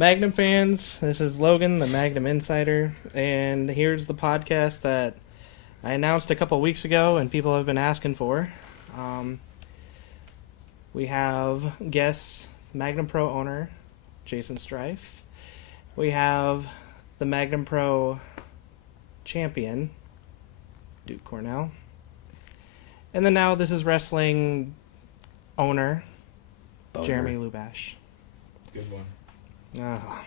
Magnum fans, this is Logan, the Magnum Insider, and here's the podcast that I announced a couple weeks ago and people have been asking for. We have guests, Magnum Pro owner, Jaysin Strife. We have the Magnum Pro champion, Cornell. And then now this is wrestling owner, Boner. Jeremy Lubash. Good one. Oh,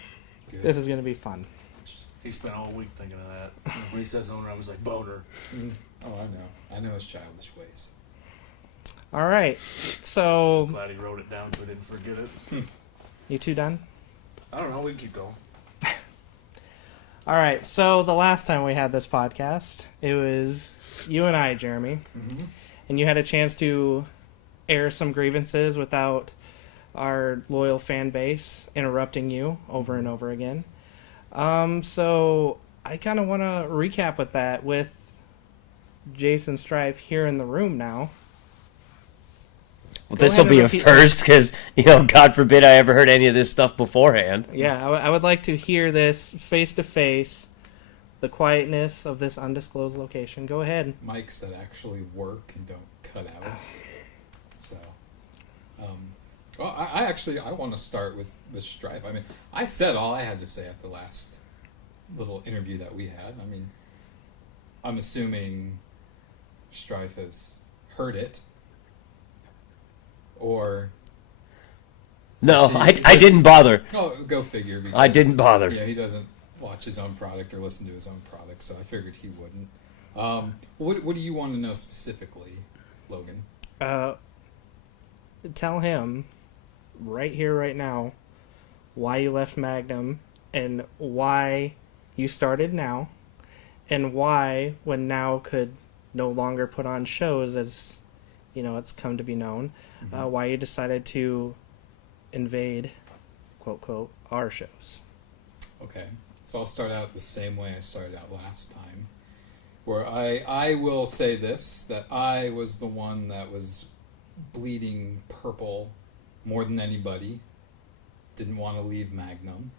Good. this is going to be fun. He spent all week thinking of that. When he says owner, I was like, boner. Oh, I know. I know his childish ways. All right, so Glad he wrote it down so I didn't forget it. you two done? I don't know. We can keep going. All right, so the last time we had this podcast, it was you and I, Jeremy, and you had a chance to air some grievances without our loyal fan base interrupting you over and over again. So I kind of want to recap with that with Jaysin Strife here in the room now. Well, Go this will ahead be and a repeat first because, God forbid I ever heard any of this stuff beforehand. Yeah, I would like to hear this face-to-face, the quietness of this undisclosed location. Go ahead. Mics that actually work and don't cut out. So, well, I want to start with Stripe. I mean, I said all I had to say at the last little interview that we had. I mean, I'm assuming Strife has heard it. Or No, I didn't bother. oh, go figure. Because, I didn't bother. Yeah, he doesn't watch his own product or listen to his own product, so I figured he wouldn't. What do you want to know specifically, Logan? Tell him right here, right now, why you left Magnum and why you started Now, and why when Now could no longer put on shows as it's come to be known, why you decided to invade, quote, quote, our shows. Okay, so I'll start out the same way I started out last time, where I will say this, that I was the one that was bleeding purple more than anybody, didn't want to leave Magnum,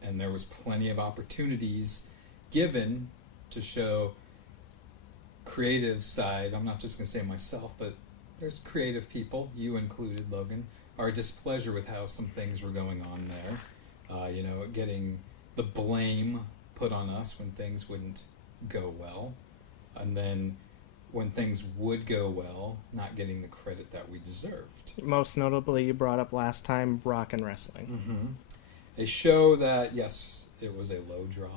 and there was plenty of opportunities given to show creative side. I'm not just going to say myself, but there's creative people, you included, Logan, our displeasure with how some things were going on there. Getting the blame put on us when things wouldn't go well, and then when things would go well, not getting the credit that we deserved. Most notably, you brought up last time rock and wrestling. A show that, yes, it was a low draw,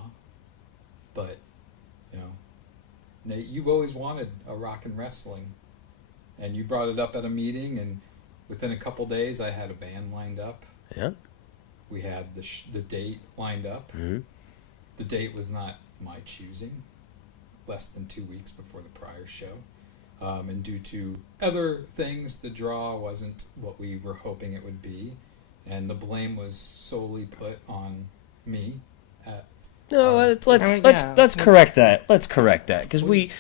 but Nate, you've always wanted a rock and wrestling, and you brought it up at a meeting, and within a couple days I had a band lined up. Yeah. We had the date lined up. Mm-hmm. The date was not my choosing, less than 2 weeks before the prior show. And due to other things, the draw wasn't what we were hoping it would be, and the blame was solely put on me. No, let's correct that. Let's correct that because we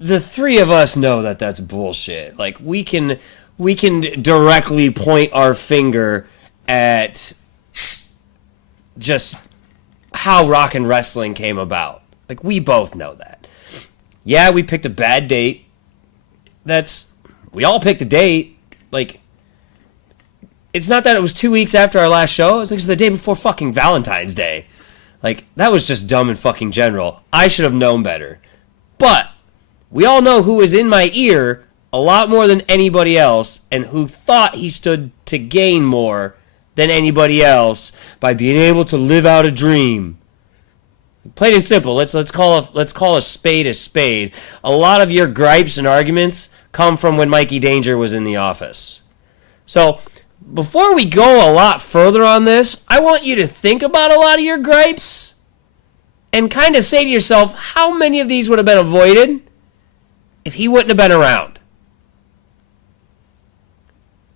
the three of us know that that's bullshit. Like we can directly point our finger at just how rock and wrestling came about. Like we both know that. Yeah, we picked a bad date. We all picked a date. Like it's not that it was 2 weeks after our last show. It was like the day before fucking Valentine's Day. Like, that was just dumb and fucking general. I should have known better. But we all know who was in my ear a lot more than anybody else and who thought he stood to gain more than anybody else by being able to live out a dream. Plain and simple. Let's call a spade a spade. A lot of your gripes and arguments come from when Mikey Danger was in the office. So before we go a lot further on this, I want you to think about a lot of your gripes and kind of say to yourself, how many of these would have been avoided if he wouldn't have been around?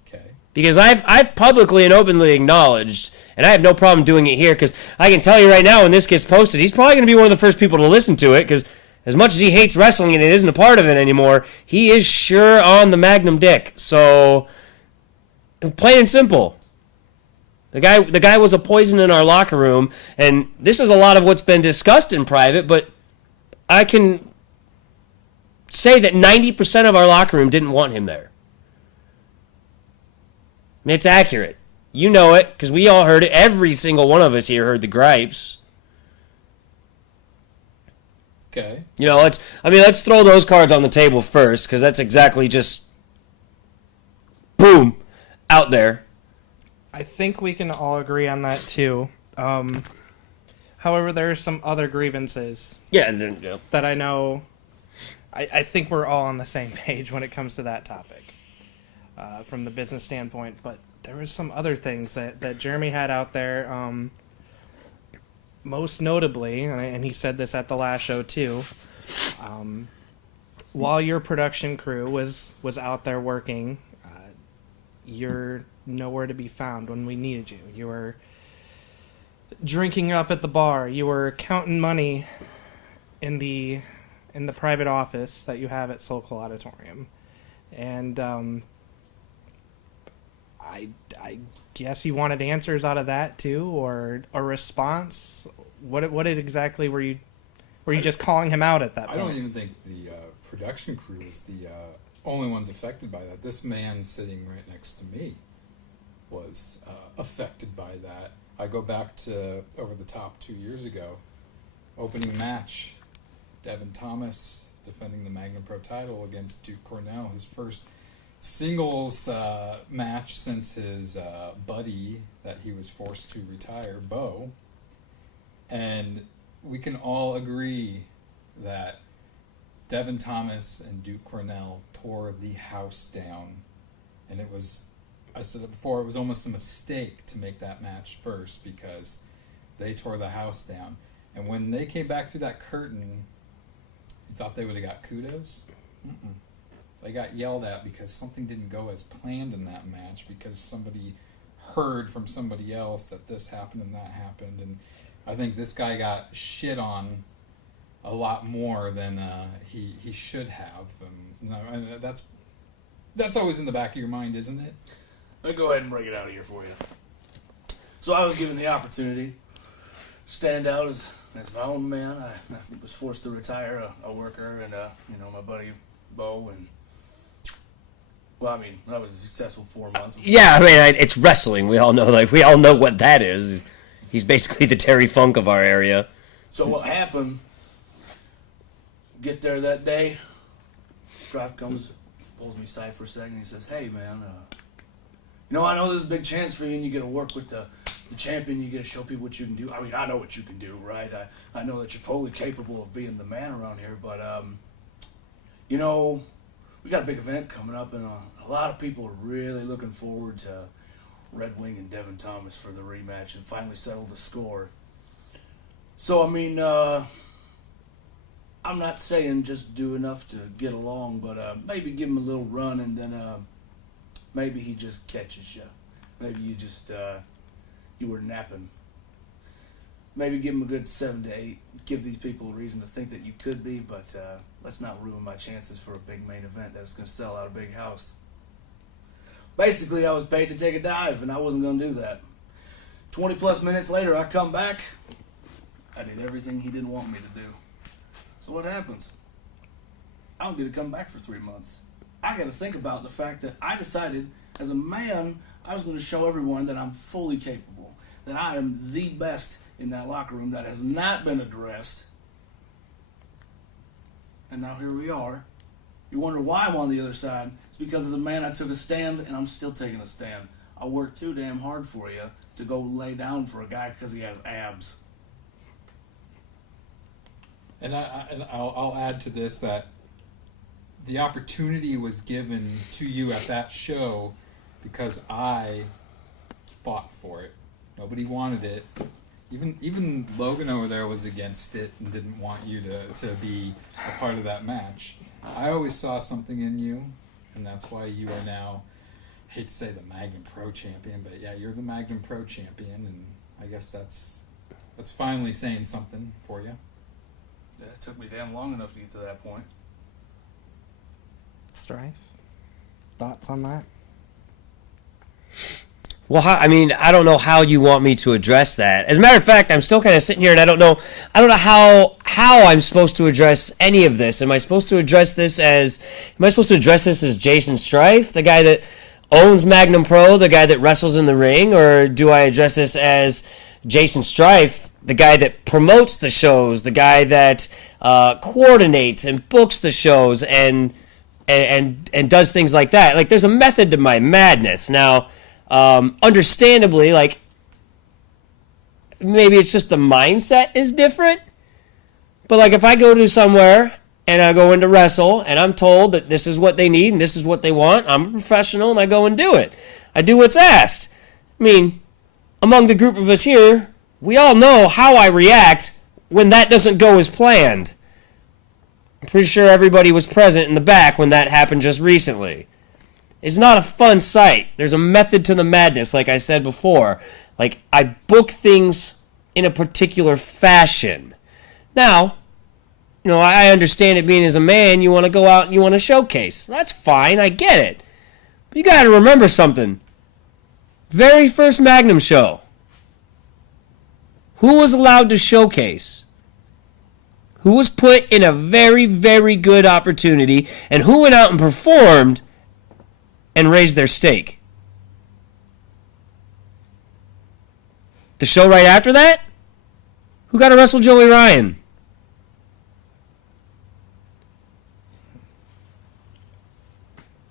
Okay. Because I've publicly and openly acknowledged, and I have no problem doing it here, because I can tell you right now when this gets posted, he's probably going to be one of the first people to listen to it, because as much as he hates wrestling and it isn't a part of it anymore, he is sure on the Magnum dick. So Plain and simple. The guy was a poison in our locker room, and this is a lot of what's been discussed in private, but I can say that 90% of our locker room didn't want him there. I mean, it's accurate. You know it, because we all heard it. Every single one of us here heard the gripes. Okay. You know, let's throw those cards on the table first, because that's exactly just boom out there. I think we can all agree on that too. However, there are some other grievances Yeah. that I know. I think we're all on the same page when it comes to that topic, from the business standpoint. But there was some other things that Jeremy had out there. Most notably, and he said this at the last show too, while your production crew was out there working, you're nowhere to be found when we needed you. You were drinking up at the bar. You were counting money in the private office that you have at Sokol Auditorium, and I guess you wanted answers out of that too, or a response. What exactly were you just calling him out at that point? I don't even think the production crew is the only ones affected by that. This man sitting right next to me was affected by that. I go back to Over the Top 2 years ago, opening match, Devin Thomas defending the Magnum Pro title against Duke Cornell, his first singles match since his buddy that he was forced to retire, Bo. And we can all agree that Devin Thomas and Duke Cornell tore the house down. And it was, I said it before, it was almost a mistake to make that match first because they tore the house down. And when they came back through that curtain, you thought they would have got kudos? Mm-mm. They got yelled at because something didn't go as planned in that match, because somebody heard from somebody else that this happened and that happened. And I think this guy got shit on a lot more than he should have. And that's always in the back of your mind, isn't it? Let me go ahead and break it out here for you. So I was given the opportunity to stand out as my own man. I was forced to retire a worker and my buddy Bo, and well, I mean, that was a successful 4 months. Yeah, I mean, it's wrestling. We all know what that is. He's basically the Terry Funk of our area. So what happened? Get there that day. Strife comes, pulls me aside for a second. He says, "Hey, man, I know this is a big chance for you, and you get to work with the champion. You get to show people what you can do. I mean, I know what you can do, right? I know that you're totally capable of being the man around here, but we got a big event coming up, and a lot of people are really looking forward to Red Wing and Devin Thomas for the rematch and finally settle the score. So, I mean, I'm not saying just do enough to get along, but maybe give him a little run, and then maybe he just catches you. Maybe you just, you were napping. Maybe give him a good 7 to 8. Give these people a reason to think that you could be, but let's not ruin my chances for a big main event that is going to sell out a big house." Basically, I was paid to take a dive, and I wasn't going to do that. 20 plus minutes later, I come back. I did everything he didn't want me to do. So what happens? I don't get to come back for 3 months. I got to think about the fact that I decided, as a man, I was going to show everyone that I'm fully capable, that I am the best in that locker room that has not been addressed. And now here we are. You wonder why I'm on the other side. It's because as a man I took a stand, and I'm still taking a stand. I worked too damn hard for you to go lay down for a guy because he has abs. And I'll add to this that the opportunity was given to you at that show because I fought for it. Nobody wanted it. Even Logan over there was against it and didn't want you to be a part of that match. I always saw something in you, and that's why you are now, I hate to say the Magnum Pro champion, but yeah, you're the Magnum Pro champion, and I guess that's finally saying something for you. Yeah, it took me damn long enough to get to that point. Strife? Thoughts on that? Well, I don't know how you want me to address that. As a matter of fact, I'm still kind of sitting here, and I don't know how I'm supposed to address any of this. Am I supposed to address this as Jaysin Strife, the guy that owns Magnum Pro, the guy that wrestles in the ring, or do I address this as Jaysin Strife, the guy that promotes the shows, the guy that coordinates and books the shows and does things like that? Like, there's a method to my madness. Now, understandably, like, maybe it's just the mindset is different. But, like, if I go to somewhere and I go in to wrestle and I'm told that this is what they need and this is what they want, I'm a professional and I go and do it. I do what's asked. I mean, among the group of us here, we all know how I react when that doesn't go as planned. I'm pretty sure everybody was present in the back when that happened just recently. It's not a fun sight. There's a method to the madness, like I said before. Like, I book things in a particular fashion. Now, I understand it being as a man, you want to go out and you want to showcase. That's fine, I get it. But you got to remember something. Very first Magnum show. Who was allowed to showcase? Who was put in a very, very good opportunity? And who went out and performed and raised their stake? The show right after that? Who got to wrestle Joey Ryan?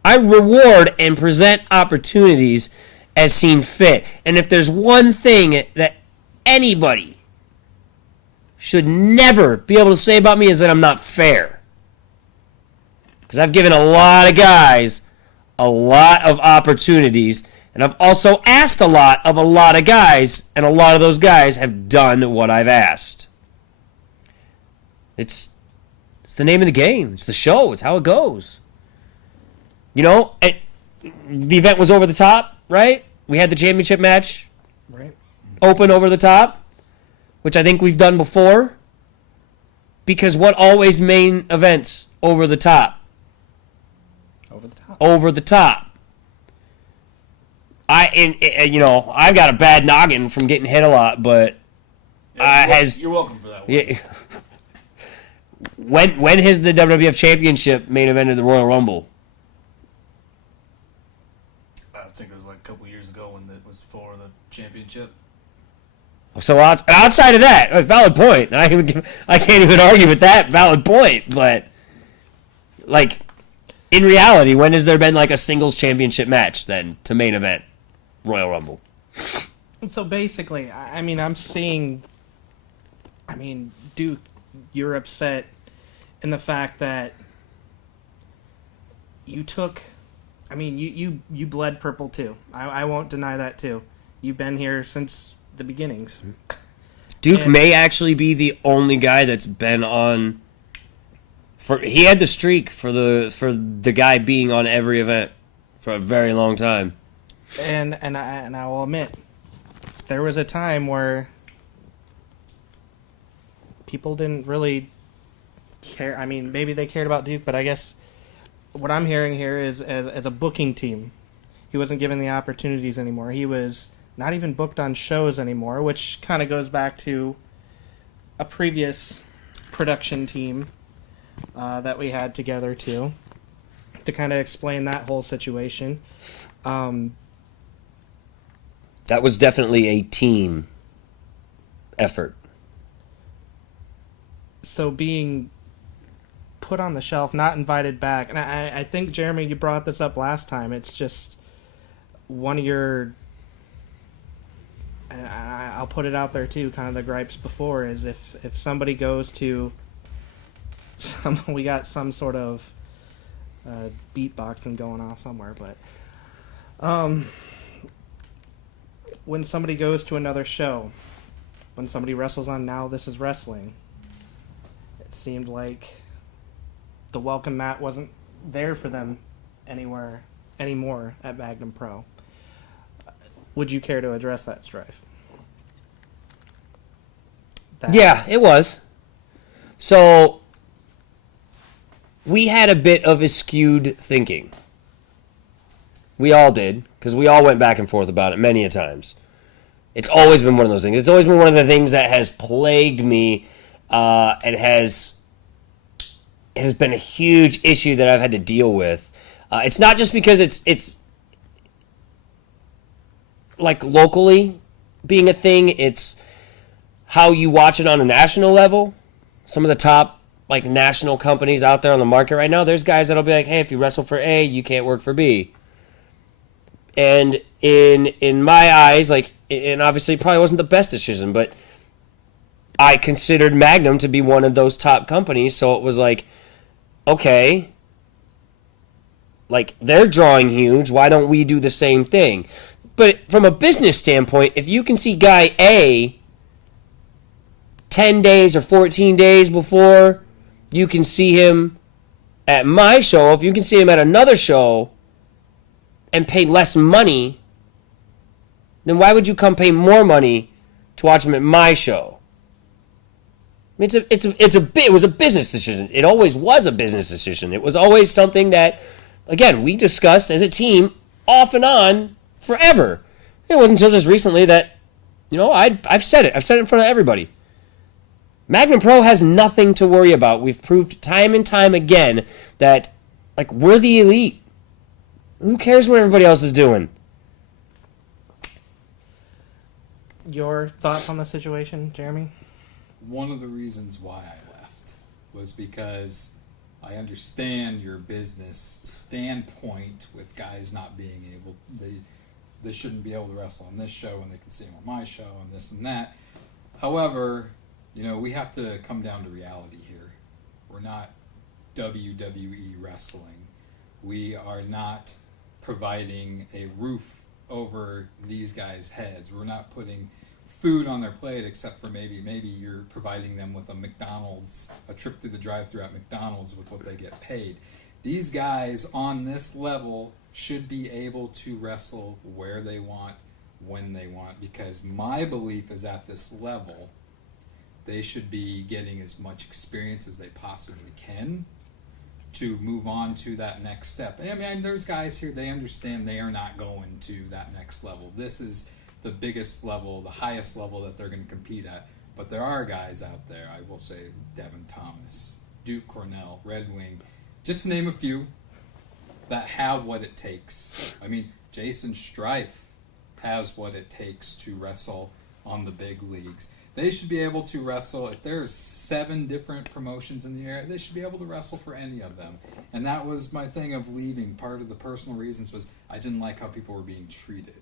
I reward and present opportunities as seen fit. And if there's one thing that anybody should never be able to say about me is that I'm not fair. Because I've given a lot of guys a lot of opportunities, and I've also asked a lot of guys, and a lot of those guys have done what I've asked. It's the name of the game. It's the show. It's how it goes. The event was over the top, right? We had the championship match. Right. Open over the top, which I think we've done before. Because what always main events over the top? Over the top. I've got a bad noggin from getting hit a lot, but you're welcome for that one. Yeah, when has the WWF Championship main evented the Royal Rumble? I think it was like a couple years ago when it was for the championship. So outside of that, a valid point. I can't even argue with that valid point. But, like, in reality, when has there been like a singles championship match then to main event Royal Rumble? So basically, I'm seeing. Duke, you're upset in the fact that you took. You bled purple too. I won't deny that too. You've been here since the beginnings. Duke may actually be the only guy that's been on. He had the streak for the guy being on every event for a very long time. And I will admit, there was a time where people didn't really care. Maybe they cared about Duke, but I guess what I'm hearing here is as a booking team, he wasn't given the opportunities anymore. He was not even booked on shows anymore, which kind of goes back to a previous production team that we had together too, to kind of explain that whole situation. That was definitely a team effort. So being put on the shelf, not invited back, and I think, Jeremy, you brought this up last time. It's just one of your, and I'll put it out there too, kind of the gripes before, is if somebody goes to we got some sort of beatboxing going off somewhere, but when somebody goes to another show, when somebody wrestles on Now This Is Wrestling, it seemed like the welcome mat wasn't there for them anymore at Magnum Pro. Would you care to address that, Strife? Yeah, it was. So we had a bit of a skewed thinking. We all did, because we all went back and forth about it many a times. It's always been one of those things. It's always been one of the things that has plagued me and has been a huge issue that I've had to deal with. It's not just because it's like locally being a thing. It's how you watch it on a national level. Some of the top like national companies out there on the market right now, there's guys that'll be like, hey, if you wrestle for A, you can't work for B. And in my eyes, like, and obviously it probably wasn't the best decision, but I considered Magnum to be one of those top companies, so it was like, okay, like, they're drawing huge, why don't we do the same thing? But from a business standpoint, if you can see guy A 10 days or 14 days before you can see him at my show, if you can see him at another show and pay less money, then why would you come pay more money to watch him at my show? I mean, it was a business decision. It always was a business decision. It was always something that, again, we discussed as a team off and on forever. It wasn't until just recently that, you know, I've said it. I've said it in front of everybody. Magnum Pro has nothing to worry about. We've proved time and time again that, like, we're the elite. Who cares what everybody else is doing? Your thoughts on the situation, Jeremy? One of the reasons why I left was because I understand your business standpoint with guys not being able, they shouldn't be able to wrestle on this show and they can see them on my show and this and that. However, you know, we have to come down to reality here. We're not WWE wrestling. We are not providing a roof over these guys' heads. We're not putting food on their plate except for maybe you're providing them with a trip through the drive-thru at McDonald's with what they get paid. These guys on this level should be able to wrestle where they want, when they want, because my belief is at this level, they should be getting as much experience as they possibly can to move on to that next step. I mean, there's guys here, they understand they are not going to that next level. This is the biggest level, the highest level that they're going to compete at. But there are guys out there, I will say, Devin Thomas, Duke Cornell, Red Wing, just to name a few, that have what it takes. I mean, Jaysin Strife has what it takes to wrestle on the big leagues. They should be able to wrestle, if there's 7 different promotions in the area, they should be able to wrestle for any of them. And that was my thing of leaving. Part of the personal reasons was I didn't like how people were being treated.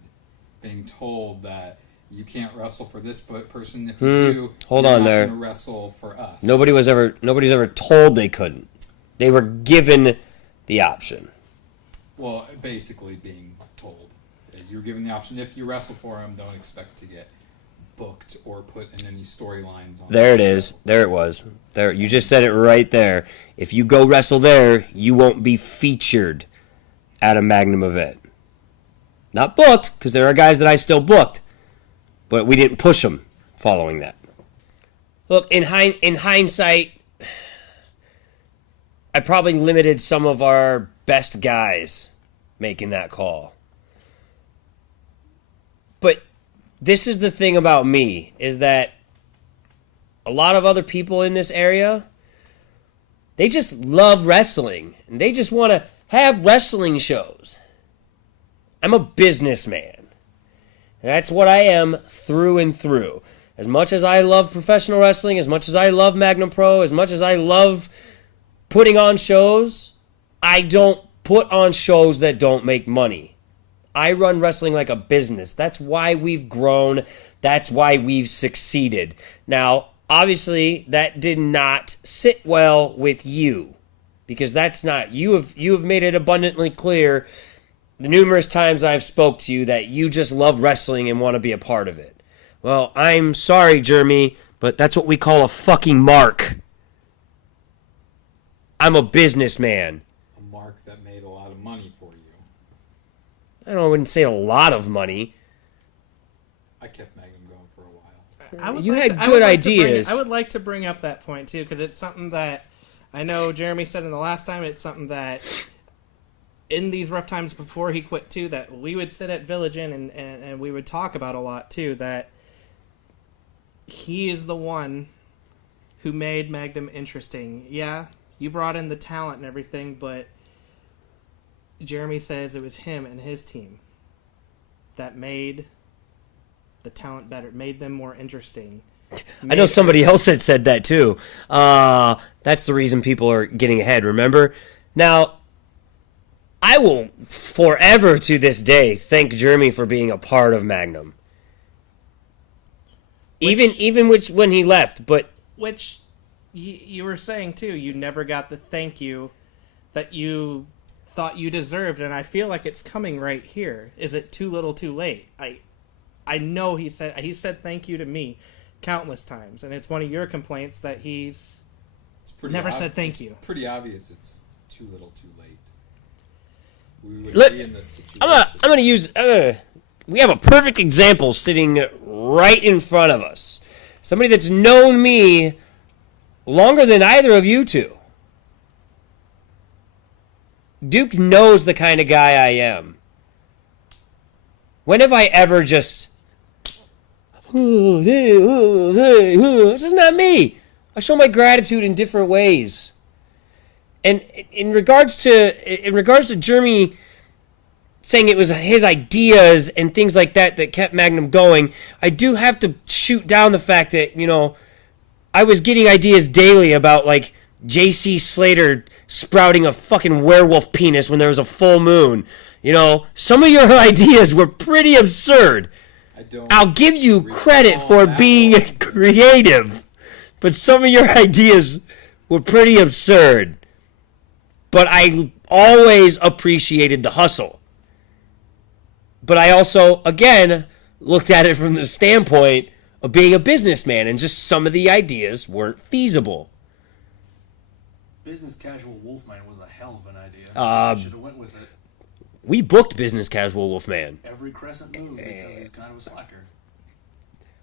Being told that you can't wrestle for this person. If you do, hold you're on not there. going to wrestle for us. Nobody's ever told they couldn't. They were given the option. Well, basically being told. You're given the option. If you wrestle for them, don't expect to get booked or put in any storylines on There it is. There it was. There, you just said it right there. If you go wrestle there, you won't be featured at a Magnum event. Not booked, because there are guys that I still booked, but we didn't push them following that. Look, in hindsight, I probably limited some of our best guys making that call. But this is the thing about me, is that a lot of other people in this area, they just love wrestling, and they just want to have wrestling shows. I'm a businessman. And that's what I am through and through. As much as I love professional wrestling, as much as I love Magnum Pro, as much as I love putting on shows, I don't put on shows that don't make money. I run wrestling like a business. That's why we've grown. That's why we've succeeded. Now, obviously, that did not sit well with you, because that's not, you have made it abundantly clear the numerous times I've spoke to you that you just love wrestling and want to be a part of it. Well, I'm sorry, Jeremy, but that's what we call a fucking mark. I'm a businessman. A mark that made a lot of money for you. I wouldn't say a lot of money. I kept Magnum going for a while. You had good ideas. I would like to bring up that point, too, because it's something that I know Jeremy said in the last time. It's something that in these rough times before he quit too, that we would sit at Village Inn and we would talk about a lot too, that he is the one who made Magnum interesting. Yeah, you brought in the talent and everything, but Jeremy says it was him and his team that made the talent better, made them more interesting. I know somebody else had said that too. That's the reason people are getting ahead, remember? Now, I will forever to this day thank Jeremy for being a part of Magnum. Even when he left, but... Which you were saying too, you never got the thank you that you thought you deserved, and I feel like it's coming right here. Is it too little too late? I know he said thank you to me countless times, and it's one of your complaints that he's never said thank you. It's pretty obvious it's too little too late. We would be in this situation. I'm gonna use... we have a perfect example sitting right in front of us. Somebody that's known me longer than either of you two. Duke knows the kind of guy I am. When have I ever just... This is not me. I show my gratitude in different ways. And in regards to Jeremy saying it was his ideas and things like that kept Magnum going, I do have to shoot down the fact that, I was getting ideas daily about, like, J.C. Slater sprouting a fucking werewolf penis when there was a full moon. Some of your ideas were pretty absurd. I'll give you credit for being creative, but some of your ideas were pretty absurd. But I always appreciated the hustle. But I also, again, looked at it from the standpoint of being a businessman, and just some of the ideas weren't feasible. Business Casual Wolfman was a hell of an idea. Should have went with it. We booked Business Casual Wolfman. Every crescent move because he's kind of a slacker.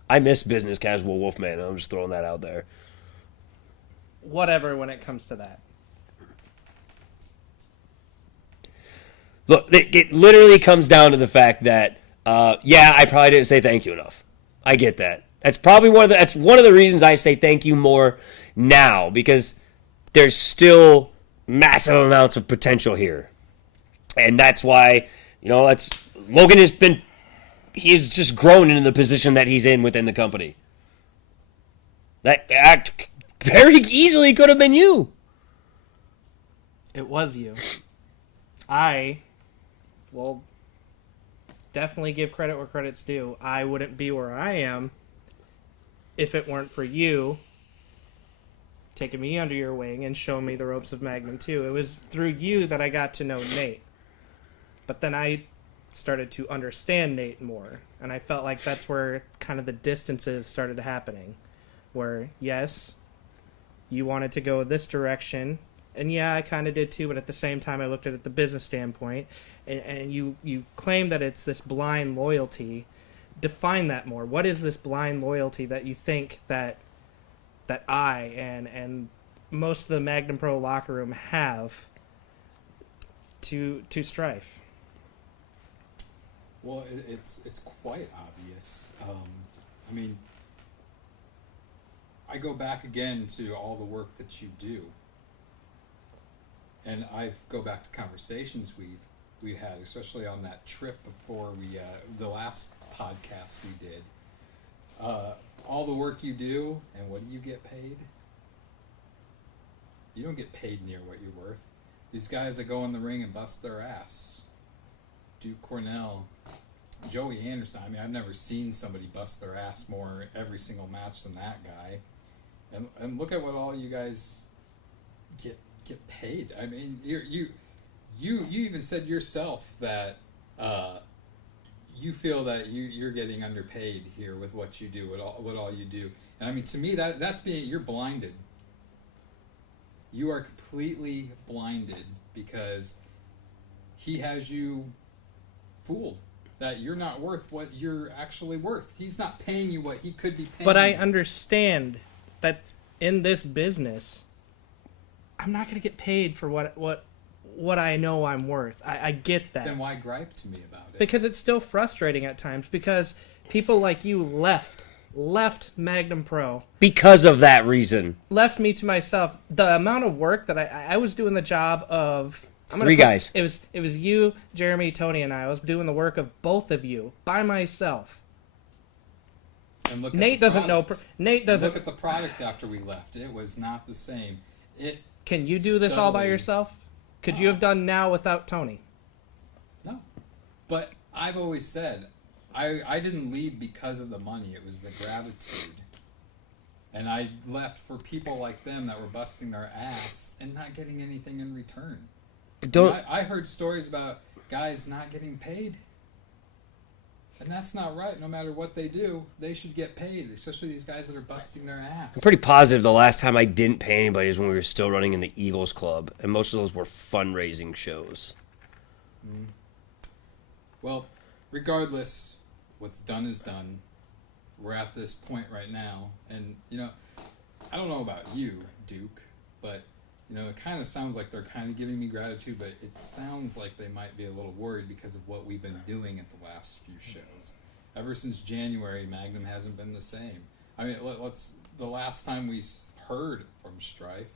I miss Business Casual Wolfman. I'm just throwing that out there. Whatever when it comes to that. Look, it literally comes down to the fact that, I probably didn't say thank you enough. I get that. That's probably that's one of the reasons I say thank you more now, because there's still massive amounts of potential here. And that's why, Logan he's just grown into the position that he's in within the company. That very easily could have been you. It was you. I will definitely give credit where credit's due. I wouldn't be where I am if it weren't for you taking me under your wing and showing me the ropes of Magnum 2. It was through you that I got to know Nate. But then I started to understand Nate more, and I felt like that's where kind of the distances started happening. Where, yes, you wanted to go this direction, and yeah, I kind of did too, but at the same time I looked at it the business standpoint, and you claim that it's this blind loyalty. Define that more. What is this blind loyalty that you think that I and most of the Magnum Pro locker room have to Strife? Well, it's quite obvious. I go back again to all the work that you do, and I go back to conversations we've had, especially on that trip before the last podcast we did. All the work you do, and what do you get paid? You don't get paid near what you're worth. These guys that go in the ring and bust their ass. Duke Cornell, Joey Anderson. I've never seen somebody bust their ass more every single match than that guy. And look at what all you guys get paid. You even said yourself that you feel that you're getting underpaid here with what you do, what all you do. And to me, you're blinded. You are completely blinded because he has you fooled that you're not worth what you're actually worth. He's not paying you what he could be paying. But I understand that in this business, I'm not going to get paid for what what I know I'm worth. I get that. Then why gripe to me about it? Because it's still frustrating at times, because people like you left Magnum Pro. Because of that reason. Left me to myself. The amount of work that I was doing the job of... Three guys. It was you, Jeremy, Tony, and I was doing the work of both of you by myself. And look Nate at the doesn't know. product. Nate doesn't. Look at the product after we left. It was not the same. Can you do this all by steadily- yourself? Could you have done now without Tony? No. But I've always said, I didn't leave because of the money. It was the gratitude. And I left for people like them that were busting their ass and not getting anything in return. I heard stories about guys not getting paid. And that's not right. No matter what they do, they should get paid, especially these guys that are busting their ass. I'm pretty positive the last time I didn't pay anybody is when we were still running in the Eagles Club, and most of those were fundraising shows. Well, regardless, what's done is done. We're at this point right now, and I don't know about you, Duke, but it kind of sounds like they're kind of giving me gratitude, but it sounds like they might be a little worried because of what we've been doing at the last few shows. Ever since January, Magnum hasn't been the same. I mean, the last time we heard from Strife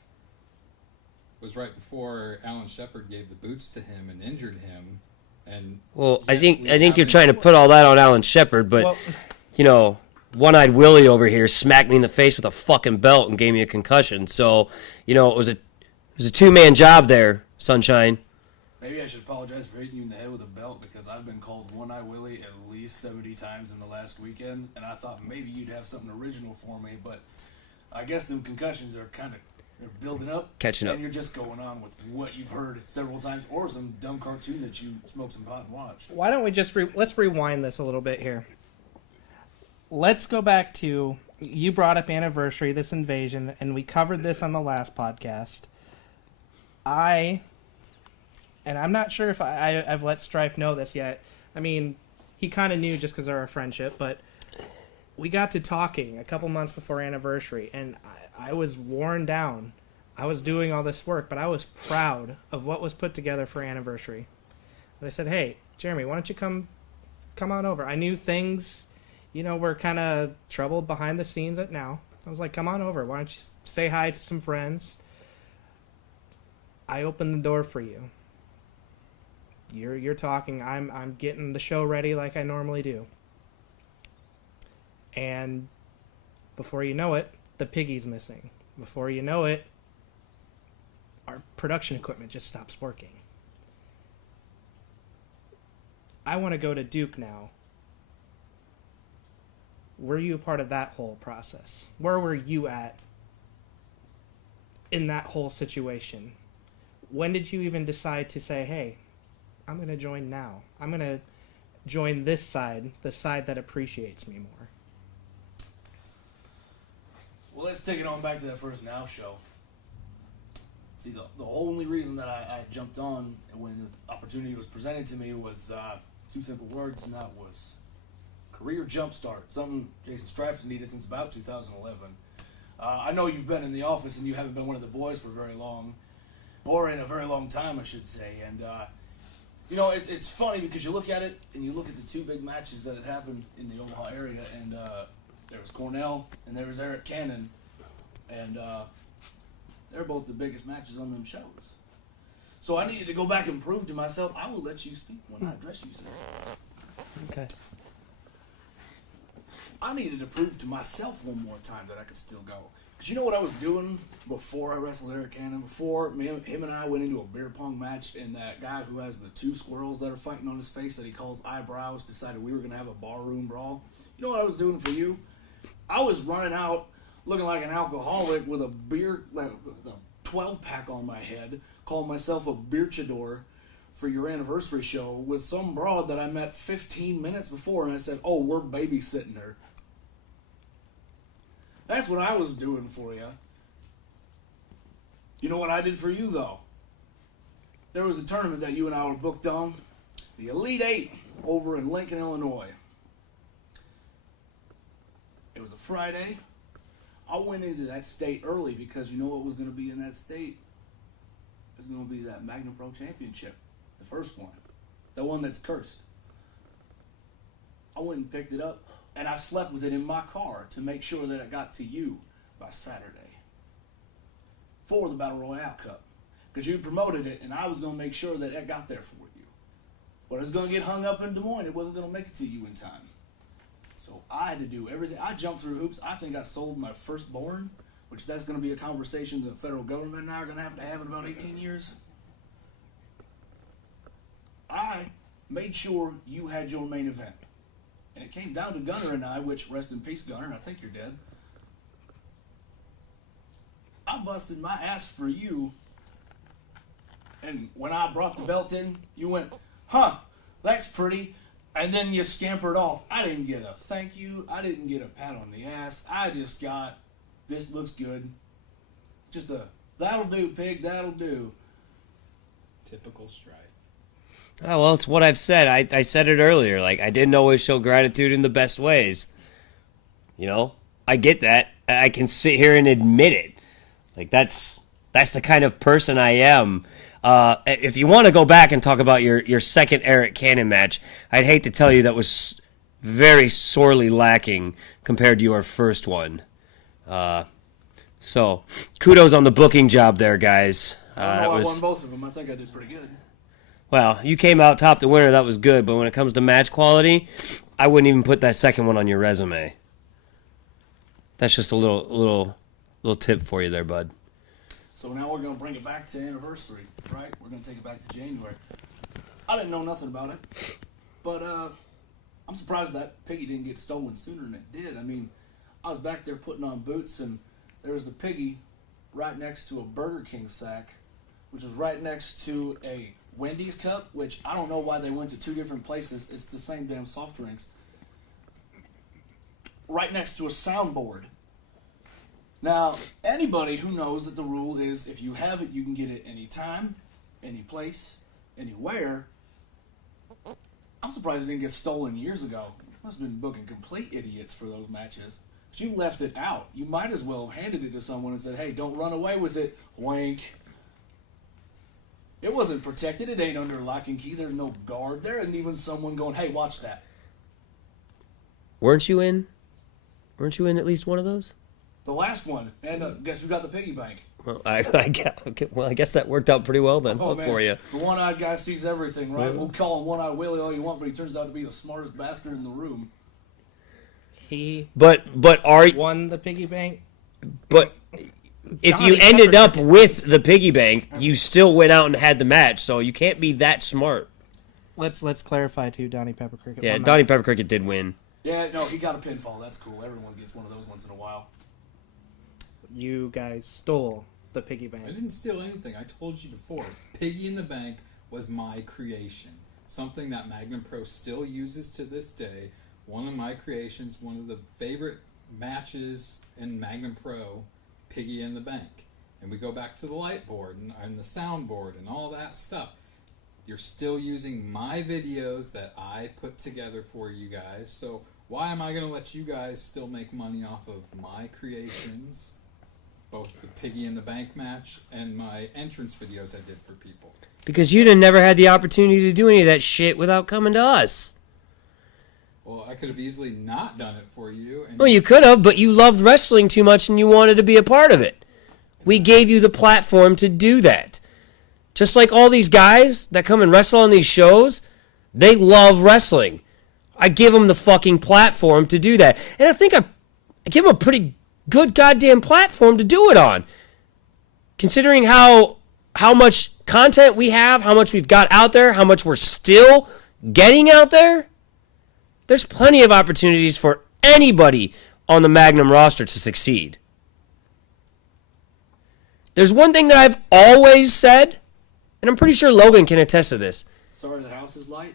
was right before Alan Shepard gave the boots to him and injured him. And I think you're trying to put all that on Alan Shepard, but One-Eyed Willie over here smacked me in the face with a fucking belt and gave me a concussion. So it was a two-man job there, Sunshine. Maybe I should apologize for hitting you in the head with a belt, because I've been called One-Eye Willie at least 70 times in the last weekend, and I thought maybe you'd have something original for me, but I guess the concussions are they're building up. Catching up. And you're just going on with what you've heard several times, or some dumb cartoon that you smoke some pot and watch. Why don't we just let's rewind this a little bit here. Let's go back to, you brought up Anniversary, this invasion, and we covered this on the last podcast. I'm not sure if I've let Strife know this yet. I mean, he kind of knew just because of our friendship, but we got to talking a couple months before Anniversary, and I was worn down. I was doing all this work, but I was proud of what was put together for Anniversary. And I said, hey, Jeremy, why don't you come on over? I knew things, were kind of troubled behind the scenes at now. I was like, come on over. Why don't you say hi to some friends? I opened the door for you. You're talking. I'm getting the show ready like I normally do. And before you know it, the piggy's missing. Before you know it, our production equipment just stops working. I want to go to Duke now. Were you a part of that whole process? Where were you at in that whole situation? When did you even decide to say, hey, I'm going to join now. I'm going to join this side, the side that appreciates me more. Well, let's take it on back to that first Now show. See, the only reason that I jumped on when the opportunity was presented to me was two simple words, and that was career jumpstart. Something Jaysin Strife has needed since about 2011. I know you've been in the office and you haven't been one of the boys for very long, or in a very long time, I should say. And, it's funny because you look at it and you look at the two big matches that had happened in the Omaha area, and there was Cornell and there was Eric Cannon, and they're both the biggest matches on them shows. So I needed to go back and prove to myself. I will let you speak when I address you, sir. Okay. I needed to prove to myself one more time that I could still go. Because you know what I was doing before I wrestled Eric Cannon? Before him and I went into a beer pong match, and that guy who has the two squirrels that are fighting on his face that he calls eyebrows decided we were going to have a barroom brawl. You know what I was doing for you? I was running out looking like an alcoholic with a beer, like a 12-pack on my head, calling myself a beer chador for your anniversary show with some broad that I met 15 minutes before, and I said, oh, we're babysitting her. That's what I was doing for you. You know what I did for you, though? There was a tournament that you and I were booked on, the Elite Eight over in Lincoln, Illinois. It was a Friday. I went into that state early because you know what was going to be in that state? It is going to be that Magnum Pro Championship, the first one, the one that's cursed. I went and picked it up, and I slept with it in my car to make sure that it got to you by Saturday for the Battle Royale Cup. Because you promoted it, and I was going to make sure that it got there for you. But it was going to get hung up in Des Moines. It wasn't going to make it to you in time. So I had to do everything. I jumped through hoops. I think I sold my firstborn, which that's going to be a conversation the federal government and I are going to have in about 18 years. I made sure you had your main event. And it came down to Gunner and I, which, rest in peace, Gunner, I think you're dead. I busted my ass for you. And when I brought the belt in, you went, huh, that's pretty. And then you scampered off. I didn't get a thank you. I didn't get a pat on the ass. I just got, this looks good. Just a, that'll do, pig, that'll do. Typical Strife. Oh, well, it's what I've said. I said it earlier. Like, I didn't always show gratitude in the best ways. You know? I get that. I can sit here and admit it. Like, that's the kind of person I am. If you want to go back and talk about your second Eric Cannon match, I'd hate to tell you that was very sorely lacking compared to your first one. So, kudos on the booking job there, guys. I won both of them. I think I did pretty good. Well, you came out top the winner. That was good. But when it comes to match quality, I wouldn't even put that second one on your resume. That's just a little tip for you there, bud. So now we're going to bring it back to anniversary, right? We're going to take it back to January. I didn't know nothing about it, but I'm surprised that piggy didn't get stolen sooner than it did. I mean, I was back there putting on boots, and there was the piggy right next to a Burger King sack, which was right next to a Wendy's cup, which I don't know why they went to two different places. It's the same damn soft drinks. Right next to a soundboard. Now, anybody who knows that the rule is if you have it, you can get it anytime, any place, anywhere. I'm surprised it didn't get stolen years ago. Must have been booking complete idiots for those matches. But you left it out. You might as well have handed it to someone and said, hey, don't run away with it. Wink. It wasn't protected. It ain't under lock and key. There's no guard. There isn't even someone going, hey, watch that. Weren't you in at least one of those? The last one. And guess who got the piggy bank? Well, I guess that worked out pretty well then for you. The one-eyed guy sees everything, right? Yeah. We'll call him One-Eyed Willie all you want, but he turns out to be the smartest bastard in the room. He but won the piggy bank. But if you ended up with the piggy bank, you still went out and had the match, so you can't be that smart. Let's clarify too. Donnie Pepper Cricket. Yeah, Donnie Pepper Cricket did win. Yeah, no, he got a pinfall. That's cool. Everyone gets one of those once in a while. You guys stole the piggy bank. I didn't steal anything. I told you before. Piggy in the Bank was my creation. Something that Magnum Pro still uses to this day. One of my creations, one of the favorite matches in Magnum Pro, Piggy in the Bank. And we go back to the light board and the sound board and all that stuff. You're still using my videos that I put together for you guys. So why am I going to let you guys still make money off of my creations? Both the Piggy in the Bank match and my entrance videos I did for people. Because you'd have never had the opportunity to do any of that shit without coming to us. Well, I could have easily not done it for you. Well, you could have, but you loved wrestling too much and you wanted to be a part of it. We gave you the platform to do that. Just like all these guys that come and wrestle on these shows, they love wrestling. I give them the fucking platform to do that. And I think I give them a pretty good goddamn platform to do it on. Considering how much content we have, how much we've got out there, how much we're still getting out there, there's plenty of opportunities for anybody on the Magnum roster to succeed. There's one thing that I've always said, and I'm pretty sure Logan can attest to this. Sorry the house is light.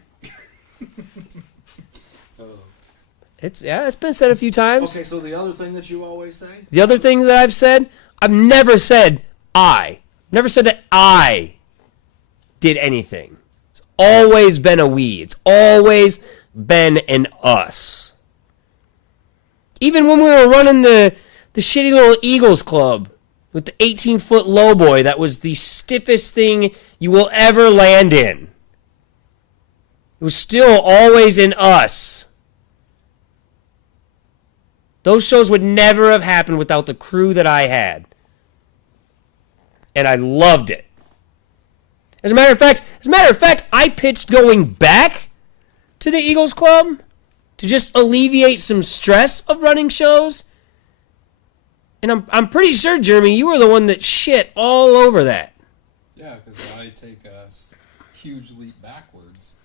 It's been said a few times. Okay, so the other thing that you always say? The other things that I've said, I've never said I. Never said that I did anything. It's always been a we. It's always been an us. Even when we were running the shitty little Eagles club with the 18-foot low boy that was the stiffest thing you will ever land in. It was still always in us. Those shows would never have happened without the crew that I had. And I loved it. As a matter of fact, I pitched going back to the Eagles Club to just alleviate some stress of running shows. And I'm pretty sure, Jeremy, you were the one that shit all over that. Yeah, because I take a huge leap backwards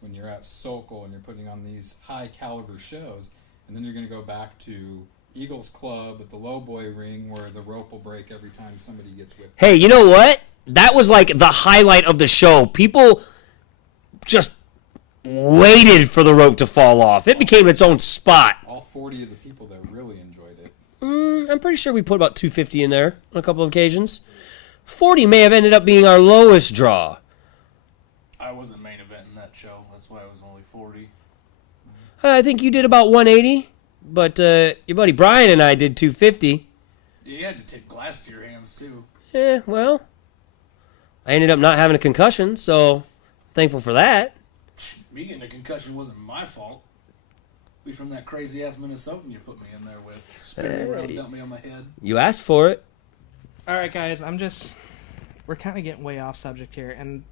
when you're at Sokol and you're putting on these high caliber shows, and then you're going to go back to Eagles Club at the low boy ring where the rope will break every time somebody gets whipped. Hey, you know what? That was like the highlight of the show. People just waited for the rope to fall off. It became its own spot. All 40 of the people there really enjoyed it. I'm pretty sure we put about 250 in there on a couple of occasions. 40 may have ended up being our lowest draw. I wasn't main eventing that show. That's why it was only 40. I think you did about 180, but your buddy Brian and I did 250. You had to take glass to your hands, too. Yeah, well, I ended up not having a concussion, so thankful for that. Me getting a concussion wasn't my fault. Be from that crazy-ass Minnesotan you put me in there with. Spin me around, dump me on my head. You asked for it. All right, guys, we're kind of getting way off subject here, and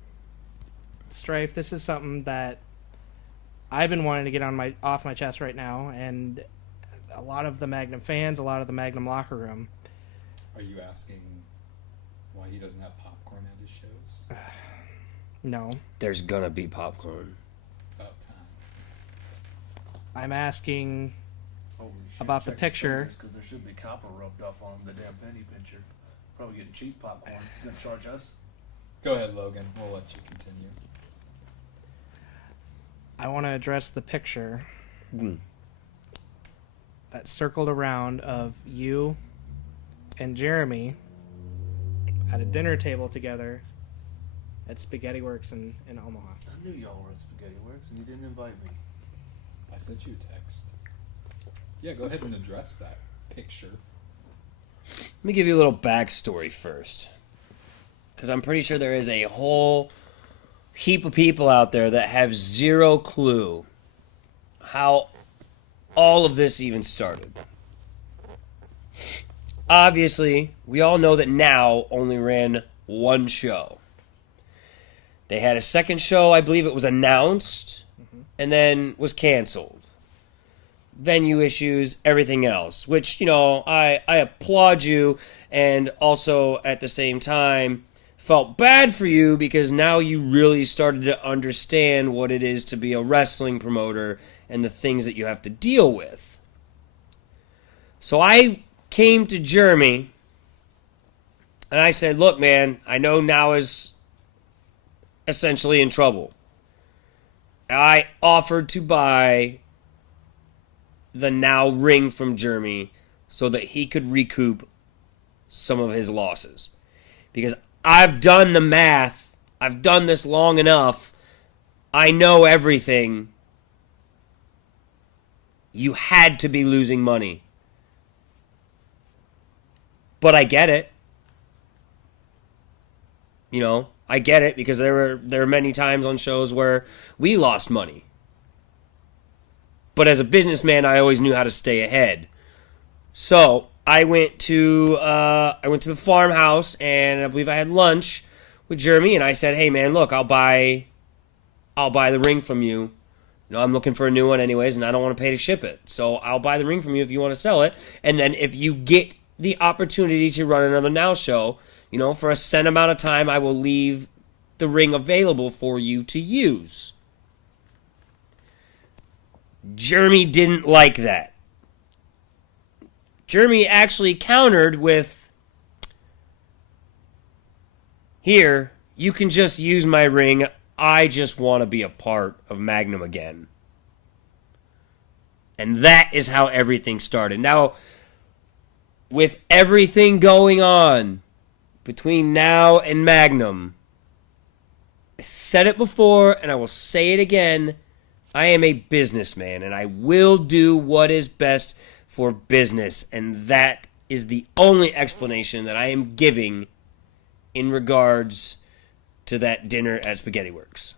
Strife, this is something that I've been wanting to get off my chest right now, and a lot of the Magnum fans, a lot of the Magnum locker room. Are you asking why he doesn't have popcorn at his shows? No. There's gonna be popcorn. About time. I'm asking Holy shit, about the check his picture. fingers, 'cause there should be copper rubbed off on the damn penny pincher. Probably getting cheap popcorn. You gonna charge us? Go ahead, Logan. We'll let you continue. I want to address the picture Mm. that circled around of you and Jeremy at a dinner table together at Spaghetti Works in Omaha. I knew y'all were at Spaghetti Works and you didn't invite me. I sent you a text. Yeah, go ahead and address that picture. Let me give you a little backstory first, because I'm pretty sure there is a whole heap of people out there that have zero clue how all of this even started. Obviously, we all know that Now only ran one show. They had a second show, I believe it was announced, and then was canceled. Venue issues, everything else, which, you know, I applaud you, and also at the same time felt bad for you because now you really started to understand what it is to be a wrestling promoter and the things that you have to deal with. So I came to Jeremy and I said, look, man, I know Now is essentially in trouble. I offered to buy the Now ring from Jeremy so that he could recoup some of his losses. Because I've done the math. I've done this long enough. I know everything. You had to be losing money. But I get it. You know, I get it because there were many times on shows where we lost money. But as a businessman, I always knew how to stay ahead. So I went to the farmhouse, and I believe I had lunch with Jeremy, and I said, "Hey, man, look, I'll buy the ring from you. You know, I'm looking for a new one anyways, and I don't want to pay to ship it. So I'll buy the ring from you if you want to sell it. And then if you get the opportunity to run another Now show, you know, for a set amount of time, I will leave the ring available for you to use." Jeremy didn't like that. Jeremy actually countered with, "Here, you can just use my ring. I just want to be a part of Magnum again." And that is how everything started. Now, with everything going on between Now and Magnum, I said it before and I will say it again, I am a businessman and I will do what is best for business, and that is the only explanation that I am giving in regards to that dinner at Spaghetti Works.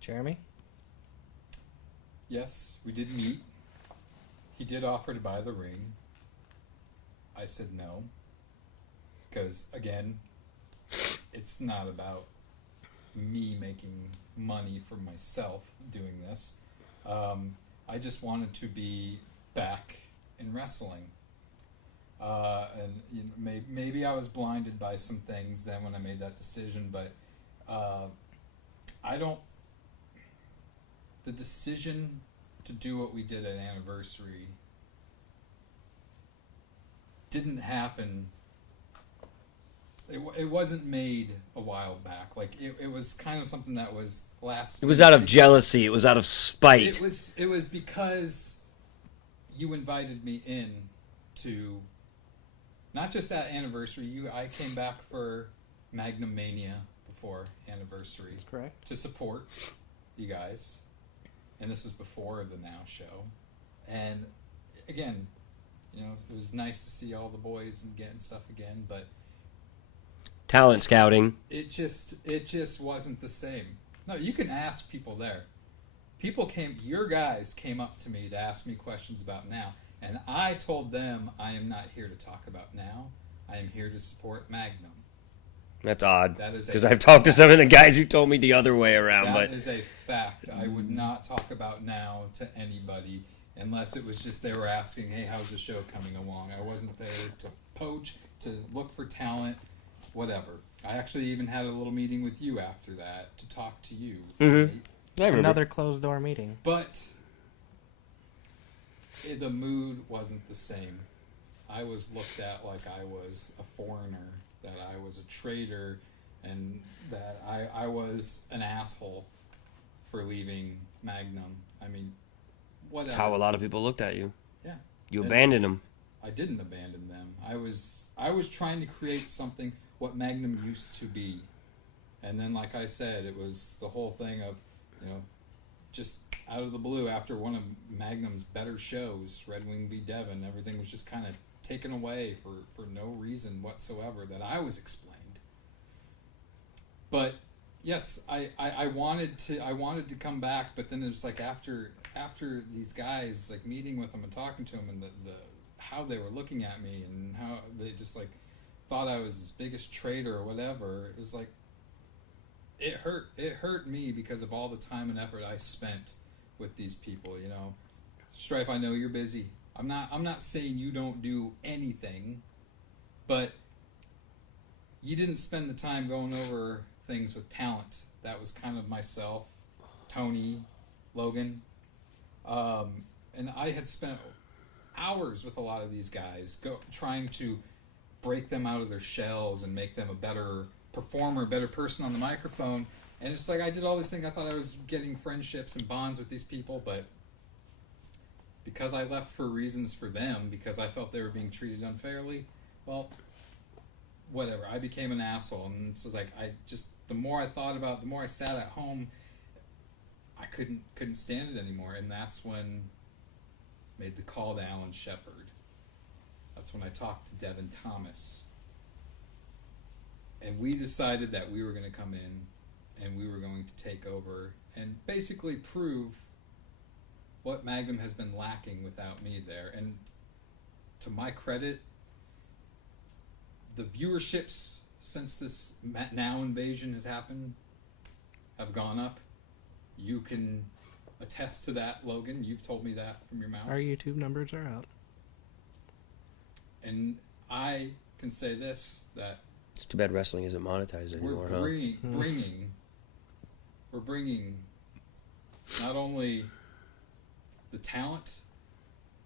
Jeremy? Yes, we did meet. He did offer to buy the ring. I said no. Because, again, it's not about me making money for myself doing this. I just wanted to be back in wrestling. And you know, maybe I was blinded by some things then when I made that decision, but I don't... The decision to do what we did at Anniversary didn't happen. It wasn't made a while back. Like it was kind of something that was last. It was out of jealousy. It was out of spite. It was because you invited me in to not just that Anniversary. I came back for Magnum Mania before Anniversary. That's correct. To support you guys. And this was before the Now show. And again, you know, it was nice to see all the boys and getting stuff again, but Talent scouting. it just wasn't the same. No, you can ask people there. Your guys came up to me to ask me questions about Now, and I told them I am not here to talk about Now. I am here to support Magnum. That's odd. That is because I've talked to some of the guys who told me the other way around. That But is a fact. I would not talk about Now to anybody unless it was just they were asking, hey, how's the show coming along? I wasn't there to poach, to look for talent, whatever. I actually even had a little meeting with you after that to talk to you. Mhm. Right? Another closed door meeting. But the mood wasn't the same. I was looked at like I was a foreigner, that I was a traitor, and that I was an asshole for leaving Magnum. I mean, whatever. that's how a lot of people looked at you. Yeah. You And abandoned them. I didn't abandon them. I was trying to create something what Magnum used to be. And then, like I said, it was the whole thing of, you know, just out of the blue after one of Magnum's better shows, Red Wing v. Devon, everything was just kind of taken away for no reason whatsoever that I was explained. But yes, I wanted to come back, but then it was like after these guys, like meeting with them and talking to them, and the how they were looking at me and how they just like thought I was this biggest traitor or whatever. It was like it hurt me because of all the time and effort I spent with these people. You know, Strife, I know you're busy. I'm not saying you don't do anything, but you didn't spend the time going over things with talent. That was kind of myself, Tony, Logan, and I had spent hours with a lot of these guys trying to break them out of their shells and make them a better performer, a better person on the microphone. And it's like I did all these things. I thought I was getting friendships and bonds with these people, but because I left for reasons for them, because I felt they were being treated unfairly, well, whatever. I became an asshole, and it's like the more I thought about it, the more I sat at home, I couldn't stand it anymore, and that's when I made the call to Alan Shepard. That's when I talked to Devin Thomas, and we decided that we were going to come in, and we were going to take over and basically prove what Magnum has been lacking without me there. And to my credit, the viewerships since this Now invasion has happened have gone up. You can attest to that, Logan. You've told me that from your mouth. Our YouTube numbers are out. And I can say this, that It's too bad wrestling isn't monetized anymore, we're bringing not only the talent,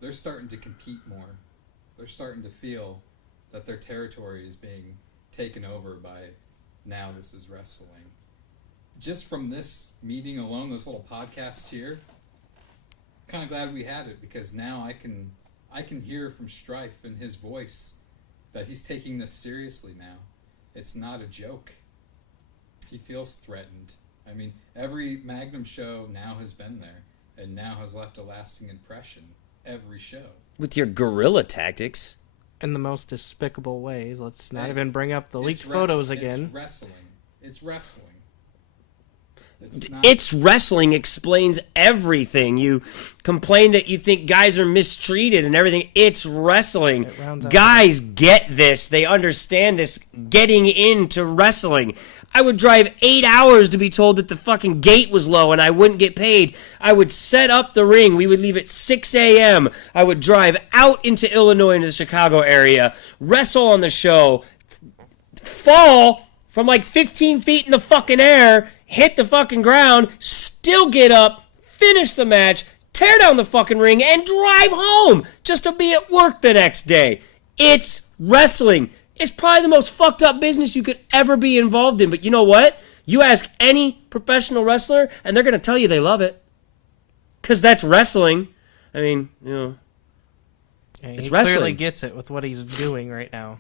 they're starting to compete more. They're starting to feel that their territory is being taken over by Now This Is Wrestling. Just from this meeting alone, this little podcast here, kind of glad we had it, because now I can hear from Strife in his voice that he's taking this seriously now. It's not a joke. He feels threatened. I mean, every Magnum show Now has been there, and Now has left a lasting impression. every show. With your guerrilla tactics. In the most despicable ways. Let's not Hey, even bring up the leaked It's photos again. It's wrestling. It's wrestling. It's wrestling explains everything. You complain that you think guys are mistreated and everything. It's wrestling. It rounds out Guys get this. They understand this getting into wrestling. I would drive 8 hours to be told that the fucking gate was low and I wouldn't get paid. I would set up the ring. We would leave at 6 a.m. I would drive out into Illinois, into the Chicago area, wrestle on the show, fall from like 15 feet in the fucking air, hit the fucking ground, still get up, finish the match, tear down the fucking ring, and drive home just to be at work the next day. It's wrestling. It's probably the most fucked up business you could ever be involved in. But you know what? You ask any professional wrestler, and they're going to tell you they love it. Because that's wrestling. I mean, you know. Yeah, it's he wrestling. clearly gets it with what he's doing right now.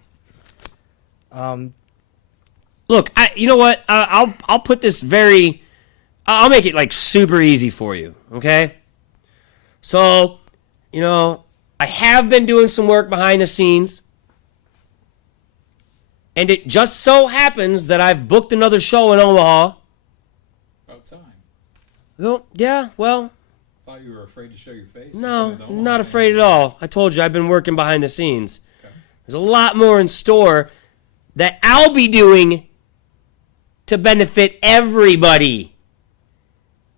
Look, you know what? I'll put this I'll make it like super easy for you, okay? So, you know, I have been doing some work behind the scenes. And it just so happens that I've booked another show in Omaha. About time. Well, yeah, well, Thought you were afraid to show your face. no, not afraid at all. I told you I've been working behind the scenes. Okay. There's a lot more in store that I'll be doing to benefit everybody.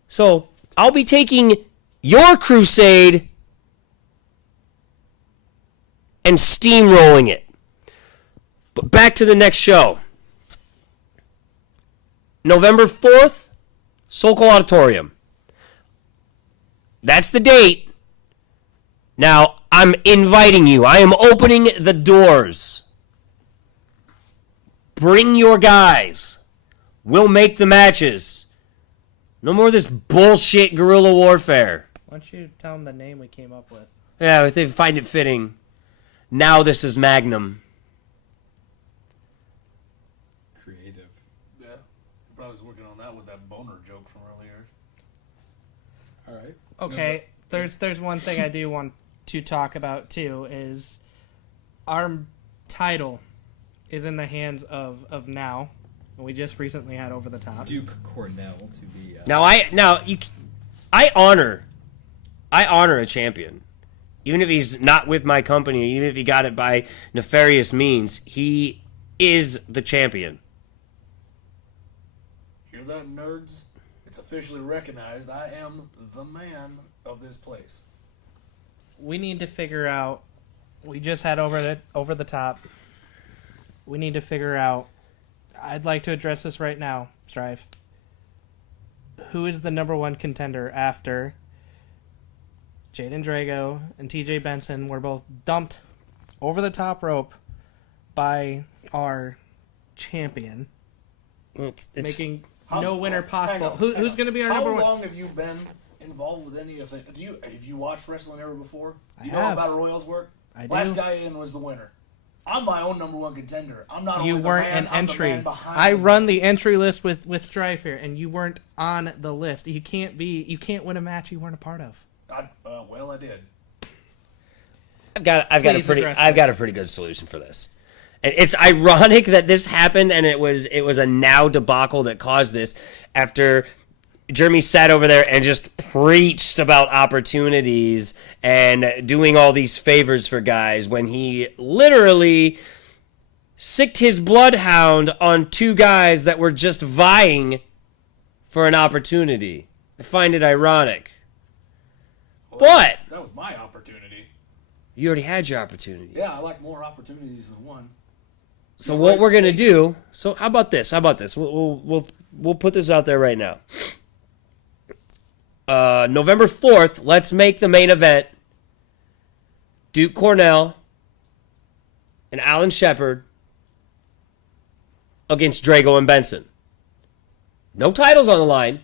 So, I'll be taking your crusade and steamrolling it. But back to the next show. November 4th, Sokol Auditorium. That's the date. Now, I'm inviting you. I am opening the doors. Bring your guys. We'll make the matches. No more of this bullshit guerrilla warfare. Why don't you tell him the name we came up with? Yeah, if they find it fitting. Now this is Magnum. Creative. Yeah. Probably was working on that with that boner joke from earlier. All right. Okay, there's one thing I do want to talk about too, is our title is in the hands of Now. We just recently had Over the Top. Duke Cornell to be. I honor a champion, even if he's not with my company, even if he got it by nefarious means. He is the champion. Hear that, nerds? It's officially recognized. I am the man of this place. We need to figure out. We just had Over the Top. We need to figure out. I'd like to address this right now, Strife. Who is the number one contender after Jaden Drago and TJ Benson were both dumped over the top rope by our champion, making no winner possible? Who's going to be our number one? How long have you been involved with any of the... Have you watched wrestling ever before? I You know how have. Battle Royals work? I do. Last guy in was the winner. I'm my own number one contender. I'm not You only weren't the man, an I'm the entry. man behind I the run man. the entry list with Strife here, and you weren't on the list. You can't win a match you weren't a part of. Well, I did. I've got Please address a pretty good solution for this. And it's ironic that this happened, and it was a Now debacle that caused this. After Jeremy sat over there and just preached about opportunities and doing all these favors for guys, when he literally sicked his bloodhound on two guys that were just vying for an opportunity. I find it ironic. But That was my opportunity. you already had your opportunity. Yeah, I like more opportunities than one. So what we're gonna do? So how about this? We'll put this out there right now. November 4th, let's make the main event Duke Cornell and Alan Shepard against Drago and Benson. No titles on the line.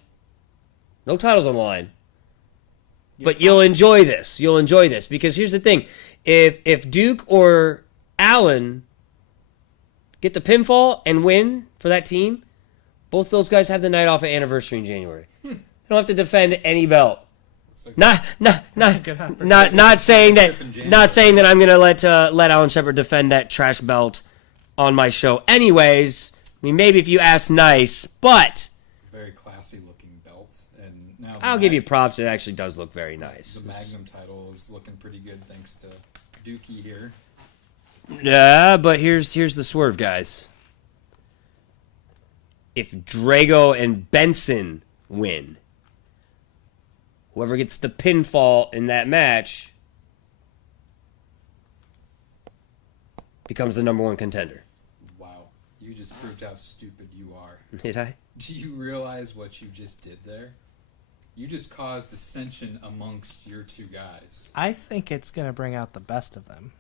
But you'll enjoy this. Because here's the thing. If Duke or Alan get the pinfall and win for that team, both those guys have the night off of anniversary in January. They don't have to defend any belt. Looks like Not saying that I'm gonna let Alan Shepard defend that trash belt on my show. Anyways, I mean, maybe if you ask nice, but very classy looking belt, and now I'll give you props. It actually does look very nice. The Magnum title is looking pretty good thanks to Dookie here. Yeah, but here's the swerve, guys. If Drago and Benson win, whoever gets the pinfall in that match becomes the number 1 contender. Wow, you just proved how stupid you are. Did I? Do you realize what you just did there? You just caused dissension amongst your two guys. I think it's going to bring out the best of them.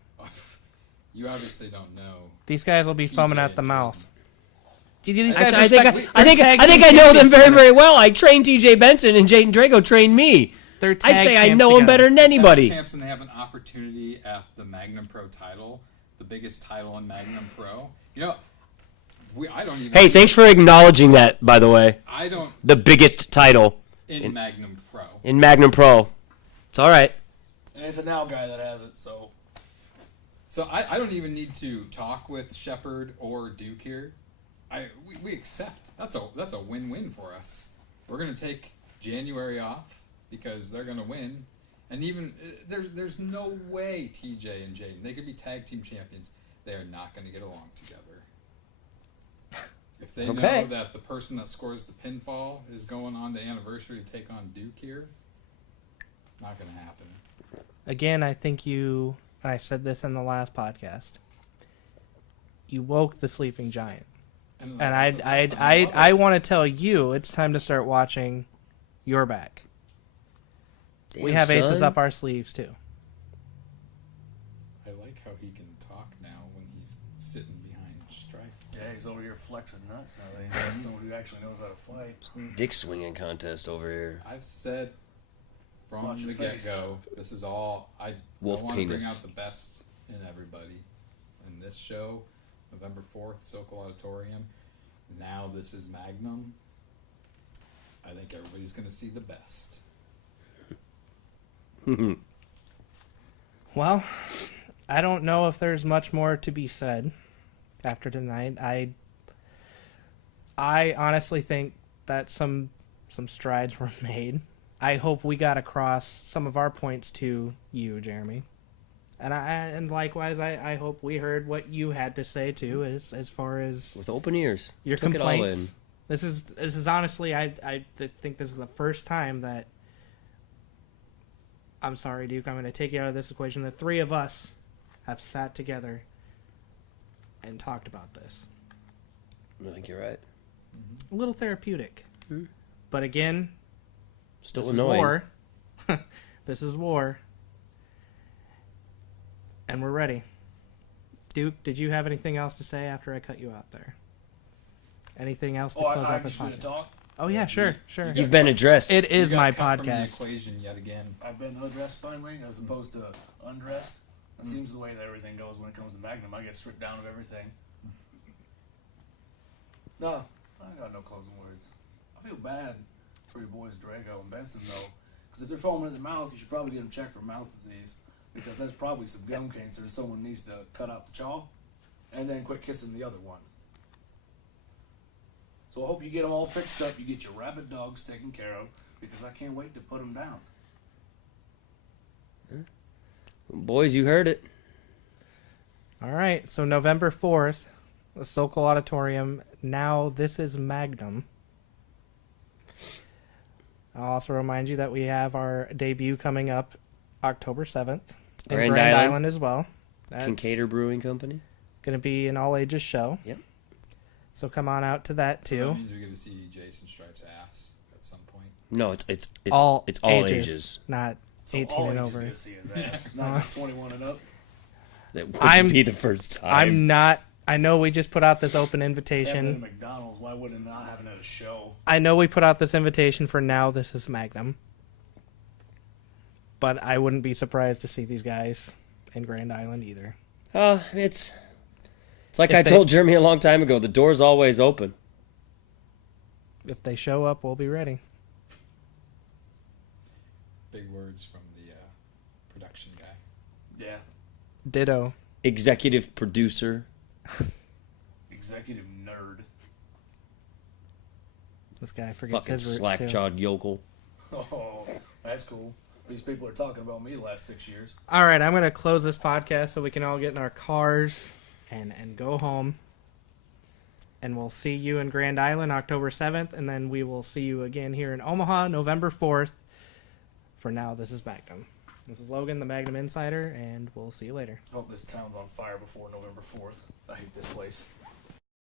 You obviously don't know. These guys will be foaming at the mouth. These guys Actually, I think I know them very, very well. I trained TJ Benson and Jaden Drago trained me. I'd say I know them better than anybody. Champs, and they have an opportunity at the Magnum Pro title, the biggest title in Magnum Pro. You know, I don't even. Hey, thanks for acknowledging that, by the way. I don't. The biggest title in Magnum Pro. In Magnum Pro. It's all right. And it's a now guy that has it, so. So I don't even need to talk with Shepard or Duke here. We accept. That's a win-win for us. We're gonna take January off because they're gonna win, and even there's no way TJ and Jaden, they could be tag team champions. They are not gonna get along together. If they know that the person that scores the pinfall is going on to anniversary to take on Duke here, not gonna happen. Again, I think I said this in the last podcast. You woke the sleeping giant. And I want to tell you, it's time to start watching your back. Damn, we have aces son. up our sleeves, too. I like how he can talk now when he's sitting behind Strife. Yeah, he's over here flexing nuts now that he has someone who actually knows how to fight. Dick swinging contest over here. I've said from Watch the your face. get-go, this is all I Wolf want to bring penis. out the best in everybody. In this show, November 4th, Sokol Auditorium. Now this is Magnum. I think everybody's going to see the best. Well, I don't know if there's much more to be said after tonight. I honestly think that some strides were made. I hope we got across some of our points to you, Jeremy. And likewise, I hope we heard what you had to say too, as far as With open ears. your Took it all complaints. in. This is honestly, I think this is the first time that. I'm sorry, Duke. I'm going to take you out of this equation. The three of us have sat together and talked about this. I think you're right. A little therapeutic, but again, Still this annoying. is war. This is war. And we're ready. Duke, did you have anything else to say after I cut you out there? Anything else to close out this I'm just podcast? gonna talk. Oh yeah, sure. You've been addressed. It is You got my cut from the podcast. equation yet again. I've been undressed finally, as opposed to undressed. That seems the way that everything goes when it comes to Magnum. I get stripped down of everything. No, I got no closing words. I feel bad for your boys Drago and Benson though, because if they're foaming at the mouth, you should probably get them checked for mouth disease, because that's probably some gum cancer. And someone needs to cut out the jaw, and then quit kissing the other one. So I hope you get them all fixed up. You get your rabid dogs taken care of, because I can't wait to put them down. Boys, you heard it. All right, so November 4th, the Sokol Auditorium. Now this is Magnum. I'll also remind you that we have our debut coming up October 7th in Grand Grand Island. Island as well. That's Kincaidor Brewing Company. going to be an all-ages show. Yep. So come on out to that, So too. that means we get to see Jaysin Strife's ass at some point. No, it's all ages. Not So 18 all and ages over. get to see his ass, not just 21 and up. That wouldn't I'm- be the first time. I'm not. I know we just put out this open It's happening at invitation. McDonald's. Why wouldn't it not happen at a show? I know we put out this invitation for Now This is Magnum. But I wouldn't be surprised to see these guys in Grand Island either. It's like If I they- told Jeremy a long time ago. The door's always open. If they show up, we'll be ready. Big words from the production guy. Yeah. Ditto. Executive producer. Executive nerd. This guy forgets Fucking his roots too. slack-jawed yokel. Oh, that's cool. These people are talking about me the last 6 years. All right, I'm going to close this podcast so we can all get in our cars and go home. And we'll see you in Grand Island October 7th, and then we will see you again here in Omaha November 4th. For now, this is Magnum. This is Logan, the Magnum Insider, and we'll see you later. Hope this town's on fire before November 4th. I hate this place.